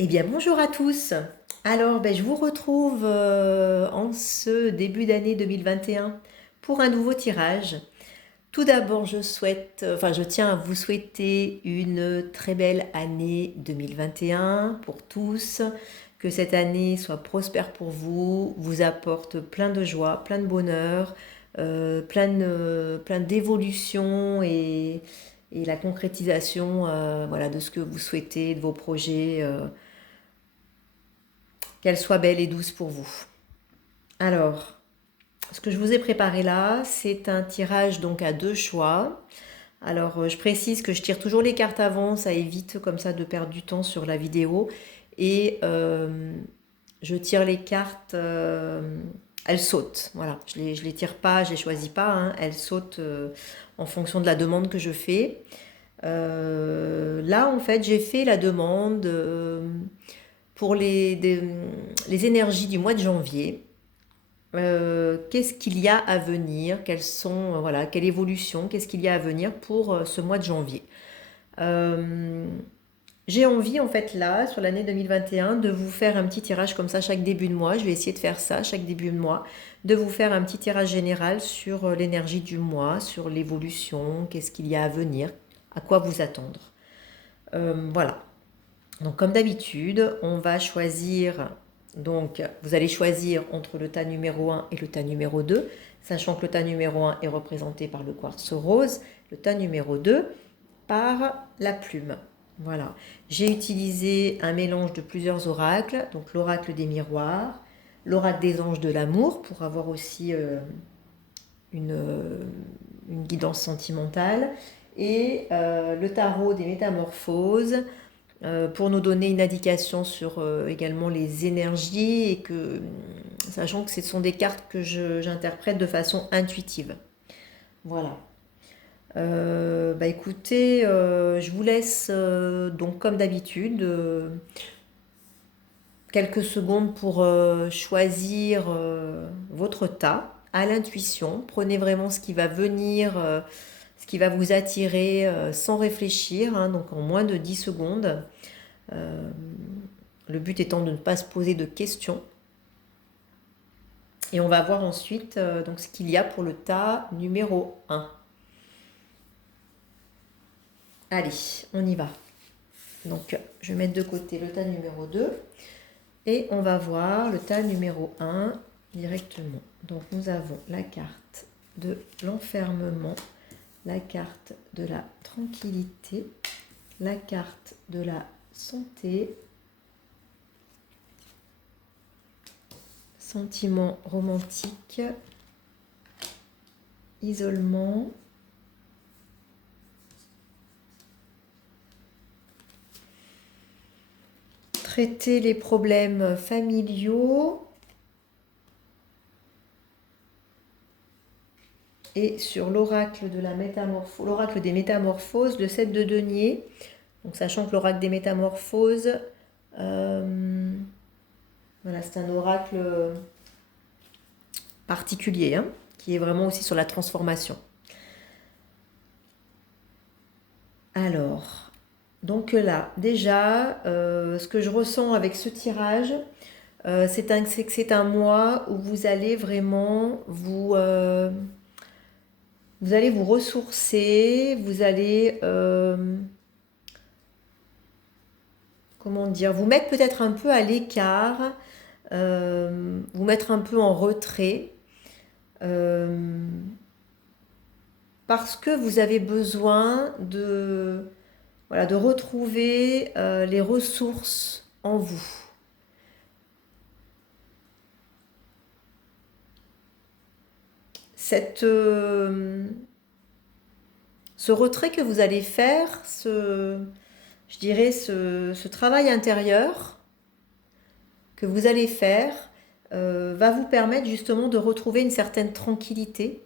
Eh bien, bonjour à tous. Alors, je vous retrouve en ce début d'année 2021 pour un nouveau tirage. Tout d'abord, je tiens à vous souhaiter une très belle année 2021 pour tous. Que cette année soit prospère pour vous, vous apporte plein de joie, plein de bonheur, plein d'évolution et la concrétisation voilà, de ce que vous souhaitez, de vos projets. Qu'elle soit belle et douce pour vous. Alors, ce que je vous ai préparé là, c'est un tirage donc à deux choix. Alors, je précise que je tire toujours les cartes avant, ça évite comme ça de perdre du temps sur la vidéo. Et je tire les cartes, elles sautent. Voilà, je les tire pas, je les choisis pas, hein, elles sautent en fonction de la demande que je fais. Là, en fait, j'ai fait la demande pour les énergies du mois de janvier. Qu'est-ce qu'il y a à venir? Voilà, quelle évolution? Qu'est-ce qu'il y a à venir pour ce mois de janvier? Euh, j'ai envie, en fait, là, sur l'année 2021, de vous faire un petit tirage comme ça chaque début de mois. Je vais essayer de faire ça chaque début de mois, de vous faire un petit tirage général sur l'énergie du mois, sur l'évolution, qu'est-ce qu'il y a à venir, à quoi vous attendre. Voilà. Donc comme d'habitude, on va choisir, donc vous allez choisir entre le tas numéro 1 et le tas numéro 2, sachant que le tas numéro 1 est représenté par le quartz rose, le tas numéro 2 par la plume. Voilà. J'ai utilisé un mélange de plusieurs oracles, donc l'oracle des miroirs, l'oracle des anges de l'amour pour avoir aussi une guidance sentimentale, et le tarot des métamorphoses pour nous donner une indication sur également les énergies et que, sachant que ce sont des cartes que j'interprète de façon intuitive. Voilà. Écoutez, je vous laisse donc comme d'habitude quelques secondes pour choisir votre tas à l'intuition. Prenez vraiment ce qui va venir, ce qui va vous attirer sans réfléchir, hein, donc en moins de 10 secondes. Euh, le but étant de ne pas se poser de questions. Et on va voir ensuite donc ce qu'il y a pour le tas numéro 1. Allez, on y va. Donc, je vais mettre de côté le tas numéro 2 et on va voir le tas numéro 1 directement. Donc, nous avons la carte de l'enfermement, la carte de la tranquillité, la carte de la santé, sentiment romantique, isolement, traiter les problèmes familiaux, et sur l'oracle l'oracle des métamorphoses, le 7 de denier. Donc sachant que l'oracle des métamorphoses, voilà, c'est un oracle particulier, hein, qui est vraiment aussi sur la transformation. Alors, donc là, déjà, ce que je ressens avec ce tirage, c'est que c'est un mois où vous allez vraiment vous allez vous ressourcer, vous allez, comment dire, vous mettre peut-être un peu à l'écart, vous mettre un peu en retrait, euh, parce que vous avez besoin voilà, de retrouver les ressources en vous. Cette, ce retrait que vous allez faire, je dirais ce travail intérieur que vous allez faire, va vous permettre justement de retrouver une certaine tranquillité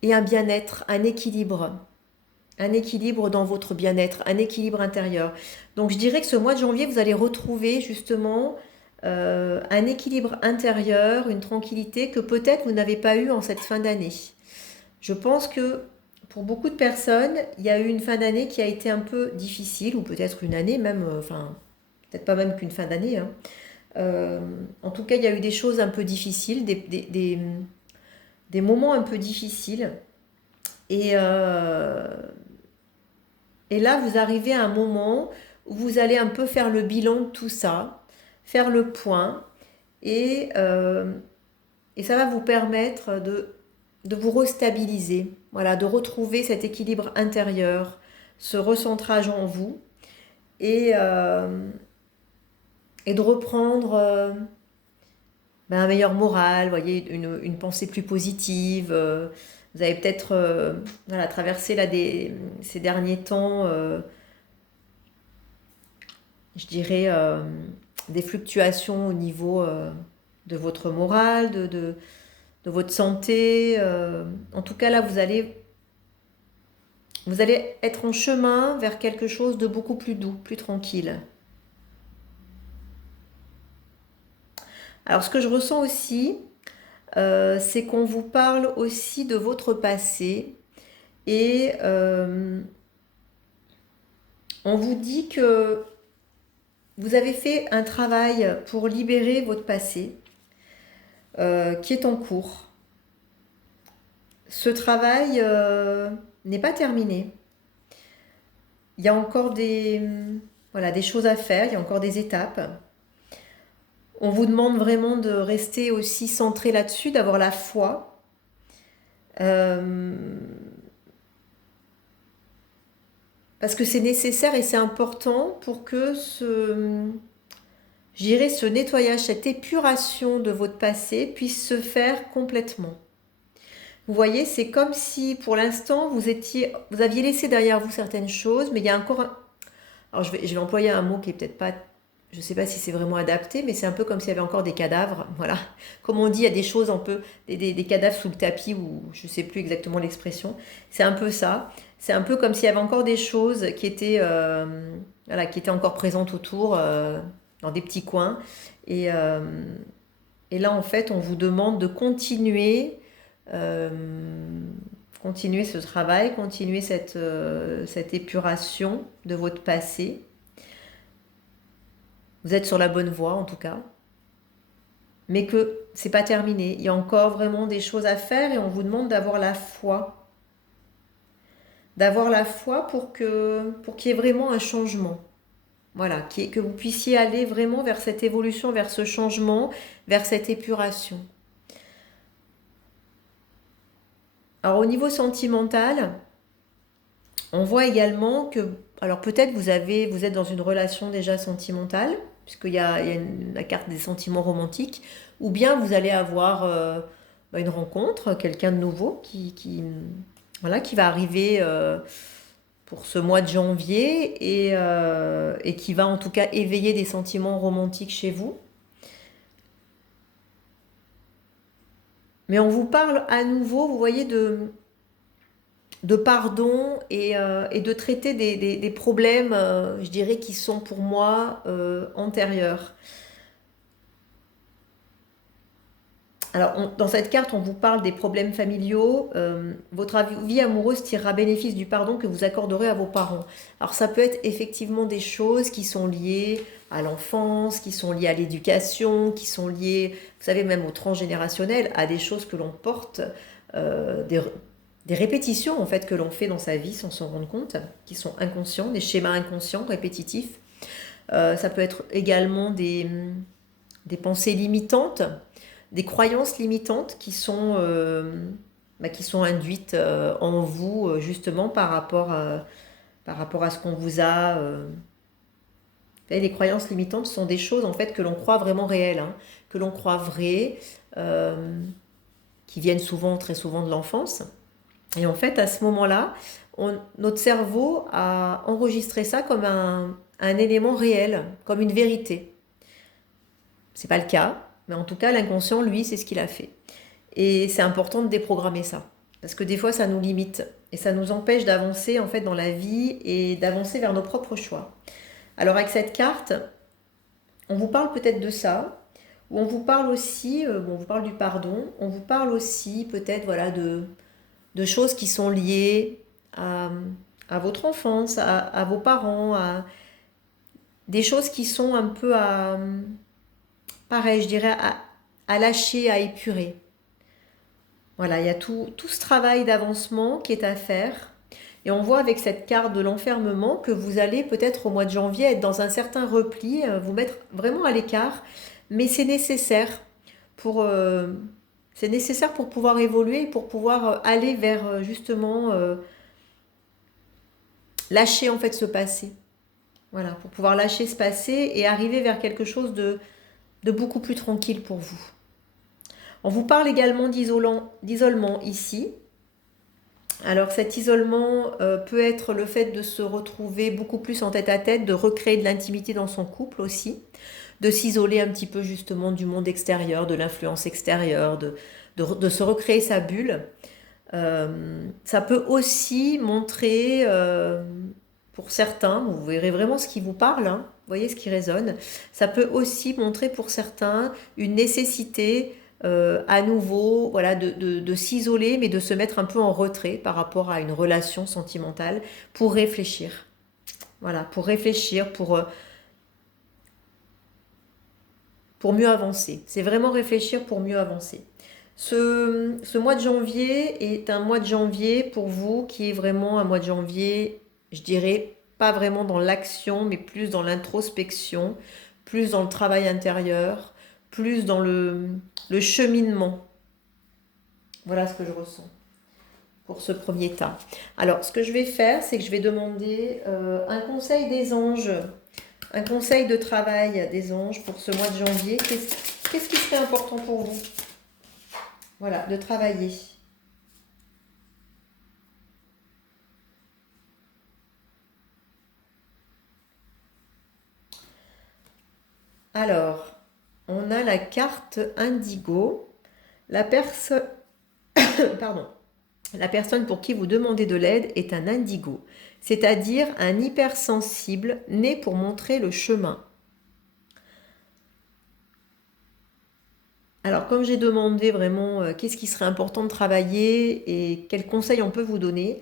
et un bien-être, un équilibre dans votre bien-être, un équilibre intérieur. Donc je dirais que ce mois de janvier, vous allez retrouver justement un équilibre intérieur, une tranquillité que peut-être vous n'avez pas eu en cette fin d'année. Je pense que pour beaucoup de personnes, il y a eu une fin d'année qui a été un peu difficile, ou peut-être une année même, enfin, peut-être pas même qu'une fin d'année, hein. Euh, En tout cas, il y a eu des choses un peu difficiles, des moments un peu difficiles. Et, euh, et là, vous arrivez à un moment où vous allez un peu faire le bilan de tout ça, faire le point, et, euh, et ça va vous permettre de vous restabiliser, voilà, de retrouver cet équilibre intérieur, ce recentrage en vous, et, euh, et de reprendre un meilleur moral, voyez, une pensée plus positive. Vous avez peut-être voilà, traversé là, ces derniers temps, je dirais, des fluctuations au niveau de votre morale, de votre santé. En tout cas, là, vous allez être en chemin vers quelque chose de beaucoup plus doux, plus tranquille. Alors, ce que je ressens aussi, c'est qu'on vous parle aussi de votre passé et on vous dit que vous avez fait un travail pour libérer votre passé qui est en cours. Ce travail n'est pas terminé. Il y a encore voilà, des choses à faire, il y a encore des étapes. On vous demande vraiment de rester aussi centré là-dessus, d'avoir la foi. Euh, Parce que c'est nécessaire et c'est important pour que je dirais, ce nettoyage, cette épuration de votre passé puisse se faire complètement. Vous voyez, c'est comme si pour l'instant vous aviez laissé derrière vous certaines choses, mais il y a encore alors je vais employer un mot qui est peut-être pas, je ne sais pas si c'est vraiment adapté, mais c'est un peu comme s'il y avait encore des cadavres, voilà. Comme on dit, il y a des choses un peu, des cadavres sous le tapis, ou je ne sais plus exactement l'expression. C'est un peu ça. C'est un peu comme s'il y avait encore des choses voilà, qui étaient encore présentes autour, dans des petits coins. Et, euh, et là, en fait, on vous demande de euh, continuer ce travail, continuer cette épuration de votre passé. Vous êtes sur la bonne voie, en tout cas. Mais que c'est pas terminé. Il y a encore vraiment des choses à faire et on vous demande d'avoir la foi. D'avoir la foi pour qu'il y ait vraiment un changement. Voilà, que vous puissiez aller vraiment vers cette évolution, vers ce changement, vers cette épuration. Alors au niveau sentimental, on voit également que, alors peut-être vous êtes dans une relation déjà sentimentale, puisqu'il y a la carte des sentiments romantiques, ou bien vous allez avoir une rencontre, quelqu'un de nouveau voilà, qui va arriver pour ce mois de janvier et qui va en tout cas éveiller des sentiments romantiques chez vous. Mais on vous parle à nouveau, vous voyez, de pardon et de traiter des problèmes, je dirais, qui sont pour moi antérieurs. Alors, dans cette carte, on vous parle des problèmes familiaux. Votre vie amoureuse tirera bénéfice du pardon que vous accorderez à vos parents. Alors, ça peut être effectivement des choses qui sont liées à l'enfance, qui sont liées à l'éducation, qui sont liées, vous savez, même au transgénérationnel, à des choses que l'on porte, des répétitions en fait que l'on fait dans sa vie sans s'en rendre compte, qui sont inconscients, des schémas inconscients, répétitifs. Ça peut être également des pensées limitantes, des croyances limitantes qui sont induites en vous justement par rapport à ce qu'on vous a. Les croyances limitantes sont des choses en fait que l'on croit vraiment réelles, hein, que l'on croit vraies, euh, qui viennent souvent, très souvent de l'enfance. Et en fait, à ce moment-là, notre cerveau a enregistré ça comme un élément réel, comme une vérité. C'est pas le cas, mais en tout cas, l'inconscient, lui, c'est ce qu'il a fait. Et c'est important de déprogrammer ça. Parce que des fois, ça nous limite. Et ça nous empêche d'avancer, en fait, dans la vie et d'avancer vers nos propres choix. Alors, avec cette carte, on vous parle peut-être de ça, ou on vous parle aussi, on vous parle du pardon, on vous parle aussi peut-être, voilà, de choses qui sont liées. à, à votre enfance, à vos parents, à des choses qui sont un peu pareil, je dirais, à lâcher, à épurer. Voilà, il y a tout ce travail d'avancement qui est à faire. Et on voit avec cette carte de l'enfermement que vous allez peut-être au mois de janvier être dans un certain repli, vous mettre vraiment à l'écart, mais pour, euh, c'est nécessaire pour pouvoir évoluer, pour pouvoir aller vers justement lâcher en fait ce passé. Voilà, pour pouvoir lâcher ce passé et arriver vers quelque chose de beaucoup plus tranquille pour vous. On vous parle également d'isolement ici. Alors cet isolement peut être le fait de se retrouver beaucoup plus en tête à tête, de recréer de l'intimité dans son couple aussi, de s'isoler un petit peu justement du monde extérieur, de l'influence extérieure, de se recréer sa bulle. Ça peut aussi montrer, pour certains, vous verrez vraiment ce qui vous parle, hein, vous voyez ce qui résonne, ça peut aussi montrer pour certains une nécessité à nouveau voilà, de s'isoler, mais de se mettre un peu en retrait par rapport à une relation sentimentale pour réfléchir. Voilà, pour réfléchir, pour mieux avancer. C'est vraiment réfléchir pour mieux avancer. Ce mois de janvier est un mois de janvier pour vous qui est vraiment un mois de janvier, je dirais, pas vraiment dans l'action, mais plus dans l'introspection, plus dans le travail intérieur, plus dans le cheminement. Voilà ce que je ressens pour ce premier tas. Alors, ce que je vais faire, c'est que je vais demander un conseil des anges, un conseil de travail des anges pour ce mois de janvier. Qu'est-ce qui serait important pour vous? Voilà, de travailler. Alors, on a la carte indigo. La personne, pardon, la personne pour qui vous demandez de l'aide est un indigo, c'est-à-dire un hypersensible né pour montrer le chemin. Alors, comme j'ai demandé vraiment qu'est-ce qui serait important de travailler et quels conseils on peut vous donner,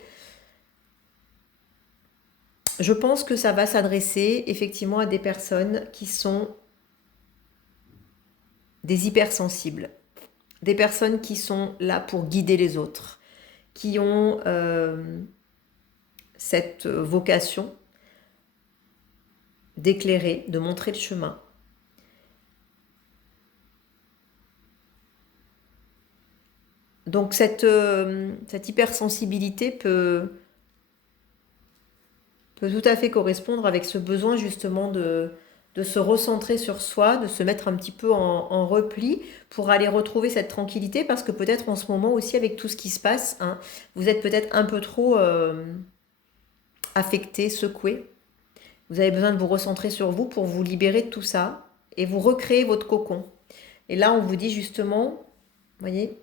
je pense que ça va s'adresser effectivement à des personnes qui sont des hypersensibles, des personnes qui sont là pour guider les autres, qui ont cette vocation d'éclairer, de montrer le chemin. Donc cette hypersensibilité peut tout à fait correspondre avec ce besoin justement de se recentrer sur soi, de se mettre un petit peu en repli pour aller retrouver cette tranquillité parce que peut-être en ce moment aussi avec tout ce qui se passe, hein, vous êtes peut-être un peu trop affecté, secoué. Vous avez besoin de vous recentrer sur vous pour vous libérer de tout ça et vous recréer votre cocon. Et là, on vous dit justement, vous voyez,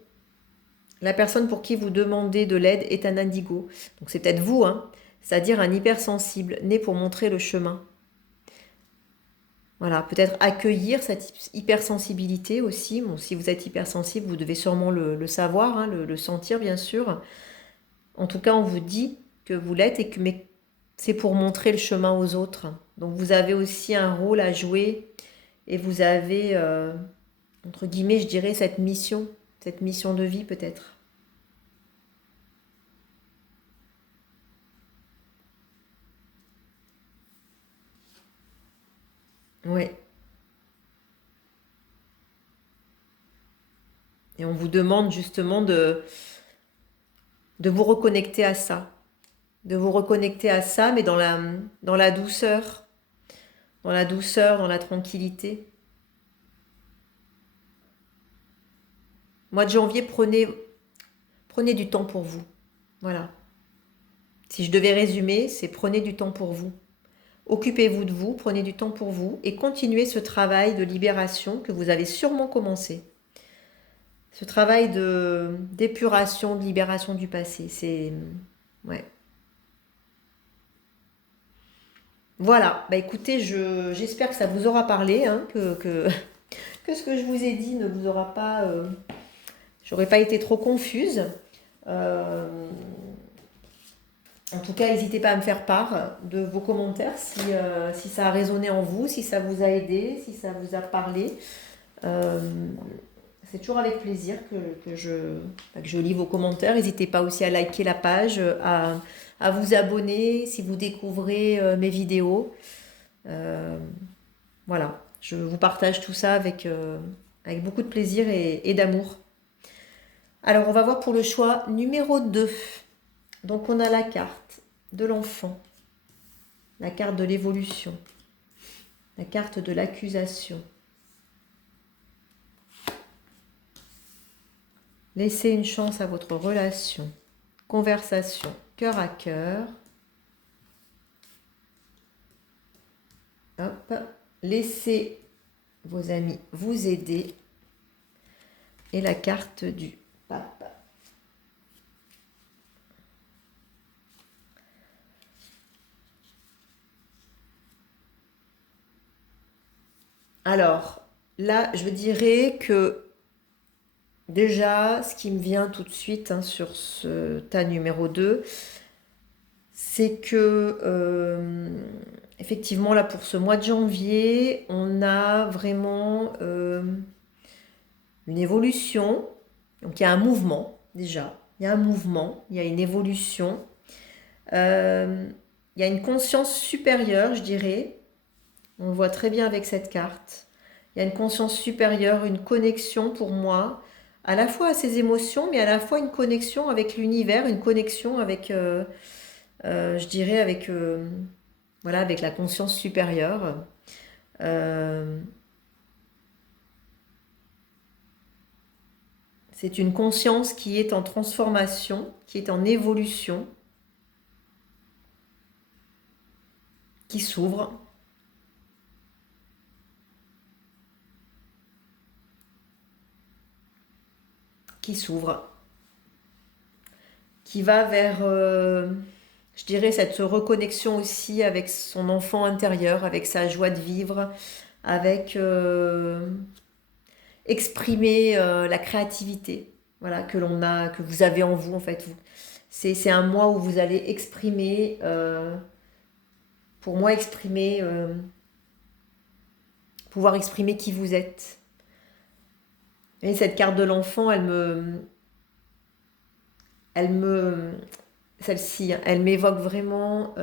la personne pour qui vous demandez de l'aide est un indigo. Donc c'est peut-être vous, hein, c'est-à-dire un hypersensible, né pour montrer le chemin. Voilà, peut-être accueillir cette hypersensibilité aussi. Bon, si vous êtes hypersensible, vous devez sûrement le savoir, hein, le sentir bien sûr. En tout cas, on vous dit que vous l'êtes et que mais c'est pour montrer le chemin aux autres. Donc vous avez aussi un rôle à jouer et vous avez, entre guillemets, je dirais, cette mission de vie peut-être. Oui. Et on vous demande justement de vous reconnecter à ça. De vous reconnecter à ça, mais dans la douceur. Dans la douceur, dans la tranquillité. Mois de janvier, prenez du temps pour vous. Voilà. Si je devais résumer, c'est prenez du temps pour vous. Occupez-vous de vous, prenez du temps pour vous et continuez ce travail de libération que vous avez sûrement commencé. Ce travail d'épuration, de libération du passé. C'est. Ouais. Voilà. Bah écoutez, j'espère que ça vous aura parlé, hein, que ce que je vous ai dit ne vous aura pas. J'aurais pas été trop confuse. Euh, En tout cas, n'hésitez pas à me faire part de vos commentaires si ça a résonné en vous, si ça vous a aidé, si ça vous a parlé. Euh, c'est toujours avec plaisir que je lis vos commentaires. N'hésitez pas aussi à liker la page, à vous abonner si vous découvrez mes vidéos. Euh, voilà, je vous partage tout ça avec beaucoup de plaisir et d'amour. Alors, on va voir pour le choix numéro 2. Donc, on a la carte de l'enfant, la carte de l'évolution, la carte de l'accusation. Laissez une chance à votre relation, conversation, cœur à cœur. Hop. Laissez vos amis vous aider. Et la carte du pape. Alors, là, je dirais que déjà, ce qui me vient tout de suite sur ce tas numéro 2, c'est que, effectivement, là, pour ce mois de janvier, on a vraiment une évolution. Donc, il y a un mouvement, déjà. Il y a un mouvement, il y a une évolution. Il y a une conscience supérieure, je dirais. On le voit très bien avec cette carte. Il y a une conscience supérieure, une connexion pour moi, à la fois à ses émotions, mais à la fois une connexion avec l'univers, une connexion avec, je dirais, voilà, avec la conscience supérieure. C'est une conscience qui est en transformation, qui est en évolution, qui s'ouvre. Qui s'ouvre, qui va vers, je dirais, cette reconnexion aussi avec son enfant intérieur, avec sa joie de vivre, avec exprimer la créativité, voilà, que vous avez en vous en fait. C'est un mois où vous allez exprimer, pour moi, pouvoir exprimer qui vous êtes. Et cette carte de l'enfant, elle me, celle-ci, elle m'évoque vraiment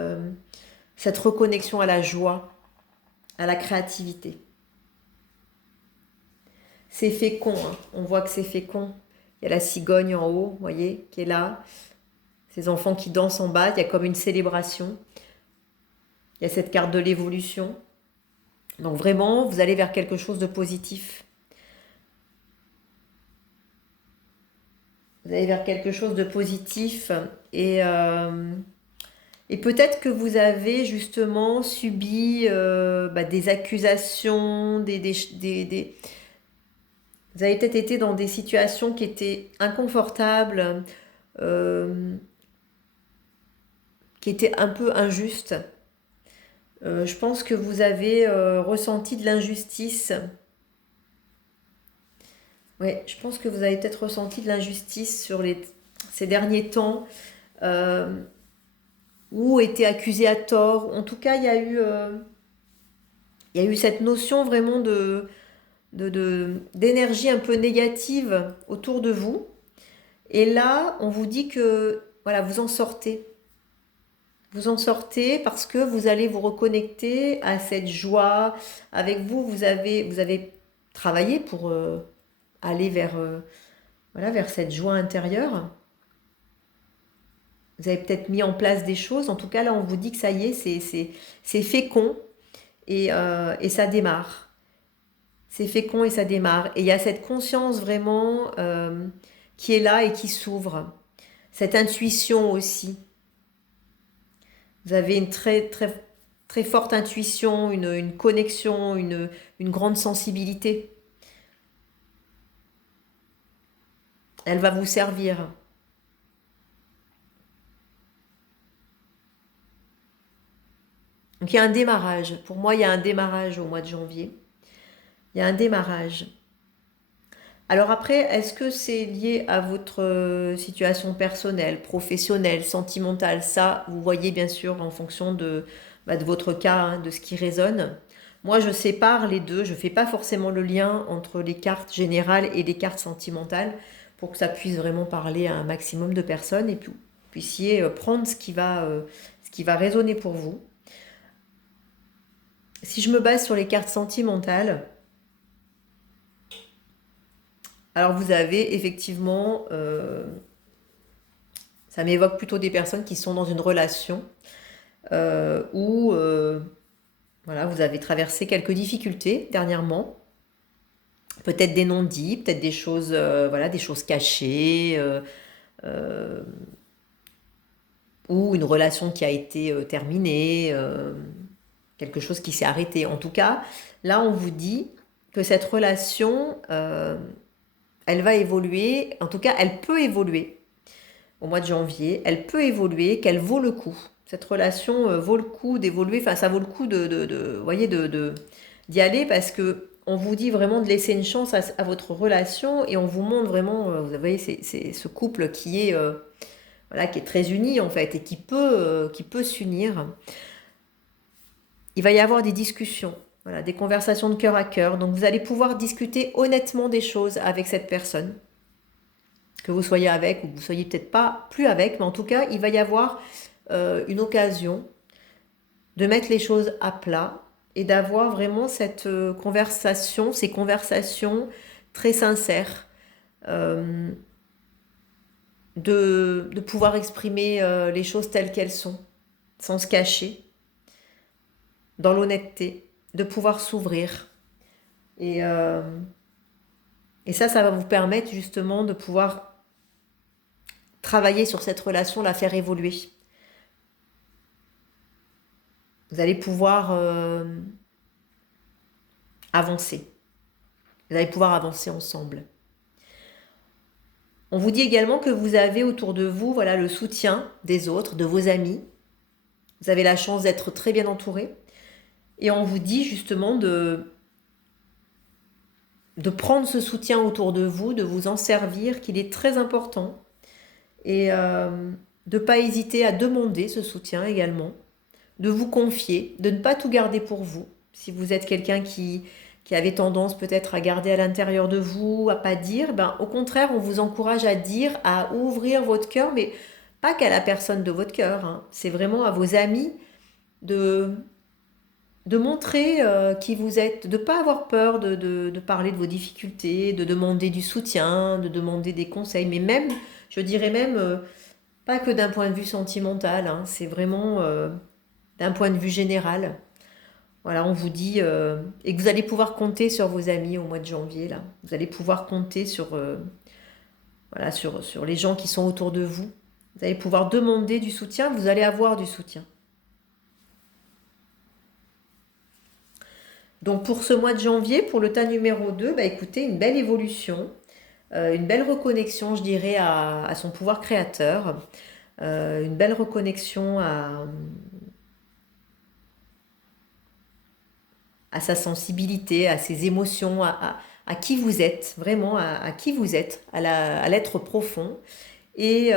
cette reconnexion à la joie, à la créativité. C'est fécond, hein. On voit que c'est fécond. Il y a la cigogne en haut, vous voyez, qui est là. Ces enfants qui dansent en bas, il y a comme une célébration. Il y a cette carte de l'évolution. Donc vraiment, vous allez vers quelque chose de positif. Vous allez vers quelque chose de positif et peut-être que vous avez justement subi des accusations, vous avez peut-être été dans des situations qui étaient inconfortables, euh, qui étaient un peu injustes. Je pense que vous avez ressenti de l'injustice. Oui, je pense que vous avez peut-être ressenti de l'injustice ces derniers temps, euh, ou été accusé à tort. En tout cas, il y a eu cette notion vraiment d'énergie un peu négative autour de vous. Et là, on vous dit que voilà, vous en sortez. Vous en sortez parce que vous allez vous reconnecter à cette joie. Avec vous, vous avez travaillé pour aller voilà, vers cette joie intérieure. Vous avez peut-être mis en place des choses. En tout cas, là, on vous dit que ça y est, c'est fécond et ça démarre. C'est fécond et ça démarre. Et il y a cette conscience vraiment qui est là et qui s'ouvre. Cette intuition aussi. Vous avez une très, très, très forte intuition, une connexion, une grande sensibilité. Elle va vous servir. Donc il y a un démarrage. Pour moi, il y a un démarrage au mois de janvier. Il y a un démarrage. Alors après, est-ce que c'est lié à votre situation personnelle, professionnelle, sentimentale? Ça, vous voyez bien sûr en fonction de votre cas, hein, de ce qui résonne. Moi, je sépare les deux. Je ne fais pas forcément le lien entre les cartes générales et les cartes sentimentales pour que ça puisse vraiment parler à un maximum de personnes et puis vous puissiez prendre ce qui va résonner pour vous. Si je me base sur les cartes sentimentales, alors vous avez effectivement, ça m'évoque plutôt des personnes qui sont dans une relation où voilà, vous avez traversé quelques difficultés dernièrement, peut-être des non-dits, peut-être des choses, voilà, des choses cachées, euh, ou une relation qui a été terminée, quelque chose qui s'est arrêté. En tout cas, là, on vous dit que cette relation, elle va évoluer, en tout cas, elle peut évoluer au mois de janvier, elle peut évoluer, qu'elle vaut le coup. Cette relation vaut le coup d'évoluer, enfin ça vaut le coup vous voyez, d'y aller parce que on vous dit vraiment de laisser une chance à votre relation et on vous montre vraiment, vous voyez, c'est ce couple voilà, qui est très uni en fait et qui peut s'unir. Il va y avoir des discussions, voilà, des conversations de cœur à cœur. Donc vous allez pouvoir discuter honnêtement des choses avec cette personne, que vous soyez avec ou que vous soyez peut-être pas plus avec, mais en tout cas, il va y avoir une occasion de mettre les choses à plat et d'avoir vraiment cette conversation, ces conversations très sincères, euh, de pouvoir exprimer les choses telles qu'elles sont, sans se cacher, dans l'honnêteté, de pouvoir s'ouvrir. Et, euh, et ça va vous permettre justement de pouvoir travailler sur cette relation, la faire évoluer. Vous allez pouvoir avancer. Vous allez pouvoir avancer ensemble. On vous dit également que vous avez autour de vous, voilà, le soutien des autres, de vos amis. Vous avez la chance d'être très bien entouré. Et on vous dit justement de prendre ce soutien autour de vous, de vous en servir, qu'il est très important. Et de ne pas hésiter à demander ce soutien également. De vous confier, de ne pas tout garder pour vous. Si vous êtes quelqu'un qui avait tendance peut-être à garder à l'intérieur de vous, à pas dire, ben, au contraire, on vous encourage à dire, à ouvrir votre cœur, mais pas qu'à la personne de votre cœur, hein. C'est vraiment à vos amis de, de montrer qui vous êtes, de ne pas avoir peur de parler de vos difficultés, de demander du soutien, de demander des conseils, mais même, je dirais même, pas que d'un point de vue sentimental, hein, c'est vraiment d'un point de vue général. Voilà, on vous dit, et que vous allez pouvoir compter sur vos amis au mois de janvier, là. Vous allez pouvoir compter sur, voilà, sur les gens qui sont autour de vous. Vous allez pouvoir demander du soutien, vous allez avoir du soutien. Donc pour ce mois de janvier, pour le tas numéro 2, bah écoutez, une belle évolution, une belle reconnexion, je dirais, à son pouvoir créateur, une belle reconnexion à sa sensibilité, à ses émotions, à qui vous êtes, vraiment à qui vous êtes, à l'être profond. Et,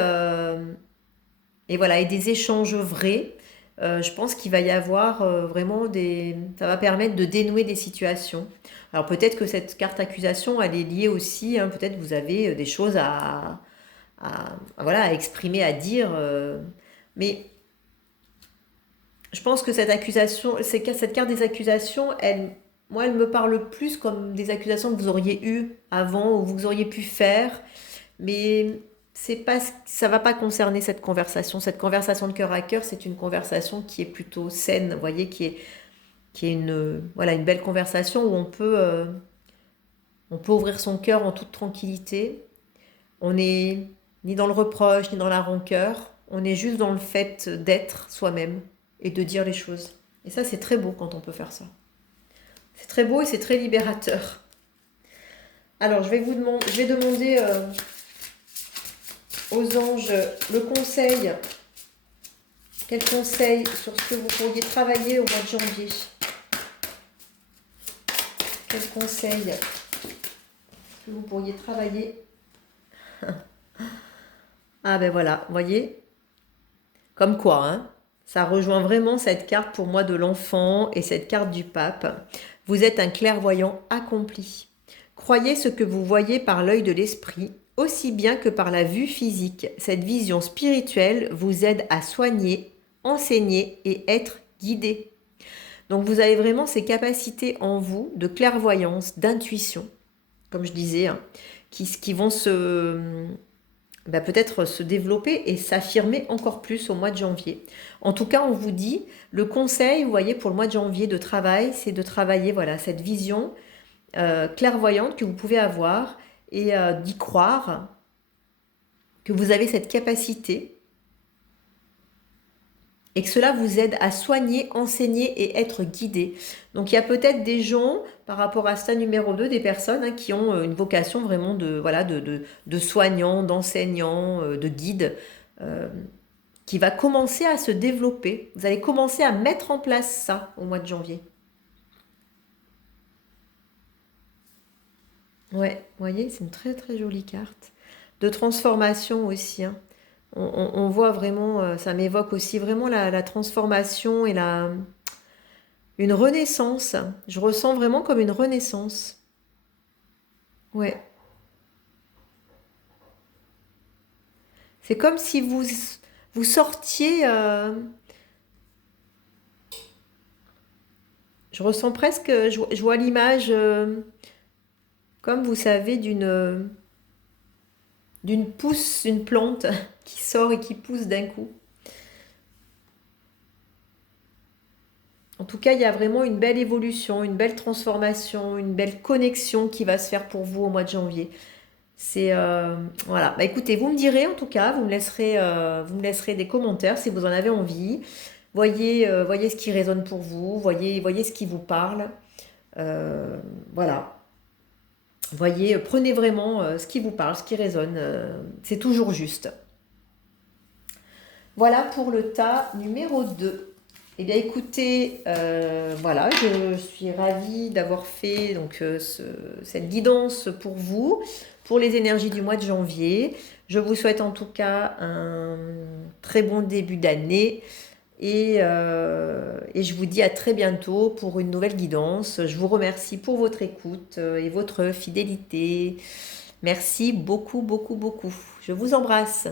et voilà, et des échanges vrais. Je pense qu'il va y avoir vraiment des... Ça va permettre de dénouer des situations. Alors peut-être que cette carte accusation, elle est liée aussi, hein, peut-être que vous avez des choses voilà, à exprimer, à dire. Mais je pense que cette accusation, cette carte des accusations, moi, elle me parle plus comme des accusations que vous auriez eues avant ou vous auriez pu faire. Mais c'est pas, ça va pas concerner cette conversation. Cette conversation de cœur à cœur, c'est une conversation qui est plutôt saine, vous voyez, qui est voilà, une belle conversation où on peut ouvrir son cœur en toute tranquillité. On n'est ni dans le reproche, ni dans la rancœur. On est juste dans le fait d'être soi-même et de dire les choses. Et ça, c'est très beau quand on peut faire ça. C'est très beau et c'est très libérateur. Alors, je vais demander aux anges le conseil. Quel conseil sur ce que vous pourriez travailler au mois de janvier? Quel conseil que que vous pourriez travailler. Ah ben voilà, vous voyez, comme quoi, hein, ça rejoint vraiment cette carte pour moi de l'enfant et cette carte du pape. Vous êtes un clairvoyant accompli. Croyez ce que vous voyez par l'œil de l'esprit, aussi bien que par la vue physique. Cette vision spirituelle vous aide à soigner, enseigner et être guidé. Donc vous avez vraiment ces capacités en vous de clairvoyance, d'intuition, comme je disais, hein, qui vont peut-être se développer et s'affirmer encore plus au mois de janvier. En tout cas, on vous dit, le conseil, vous voyez, pour le mois de janvier de travail, c'est de travailler voilà, cette vision clairvoyante que vous pouvez avoir et d'y croire que vous avez cette capacité et que cela vous aide à soigner, enseigner et être guidé. Donc il y a peut-être des gens, par rapport à ça numéro 2, des personnes hein, qui ont une vocation vraiment de soignant, d'enseignant, de guide, euh, qui va commencer à se développer. Vous allez commencer à mettre en place ça au mois de janvier. Ouais, vous voyez, c'est une très très jolie carte. De transformation aussi, hein. On voit vraiment, ça m'évoque aussi vraiment la transformation et une renaissance. Je ressens vraiment comme une renaissance. Ouais. C'est comme si vous sortiez. Je ressens presque. Je vois l'image, comme vous savez, d'une pousse, une plante qui sort et qui pousse d'un coup. En tout cas, il y a vraiment une belle évolution, une belle transformation, une belle connexion qui va se faire pour vous au mois de janvier. C'est voilà. Bah, écoutez, vous me direz en tout cas, vous me laisserez des commentaires si vous en avez envie. Voyez ce qui résonne pour vous, voyez ce qui vous parle. Euh, voilà. Voyez, prenez vraiment ce qui vous parle, ce qui résonne. C'est toujours juste. Voilà pour le tas numéro 2. Eh bien écoutez, voilà, je suis ravie d'avoir fait donc, cette guidance pour vous, pour les énergies du mois de janvier. Je vous souhaite en tout cas un très bon début d'année et je vous dis à très bientôt pour une nouvelle guidance. Je vous remercie pour votre écoute et votre fidélité. Merci beaucoup, beaucoup, beaucoup. Je vous embrasse.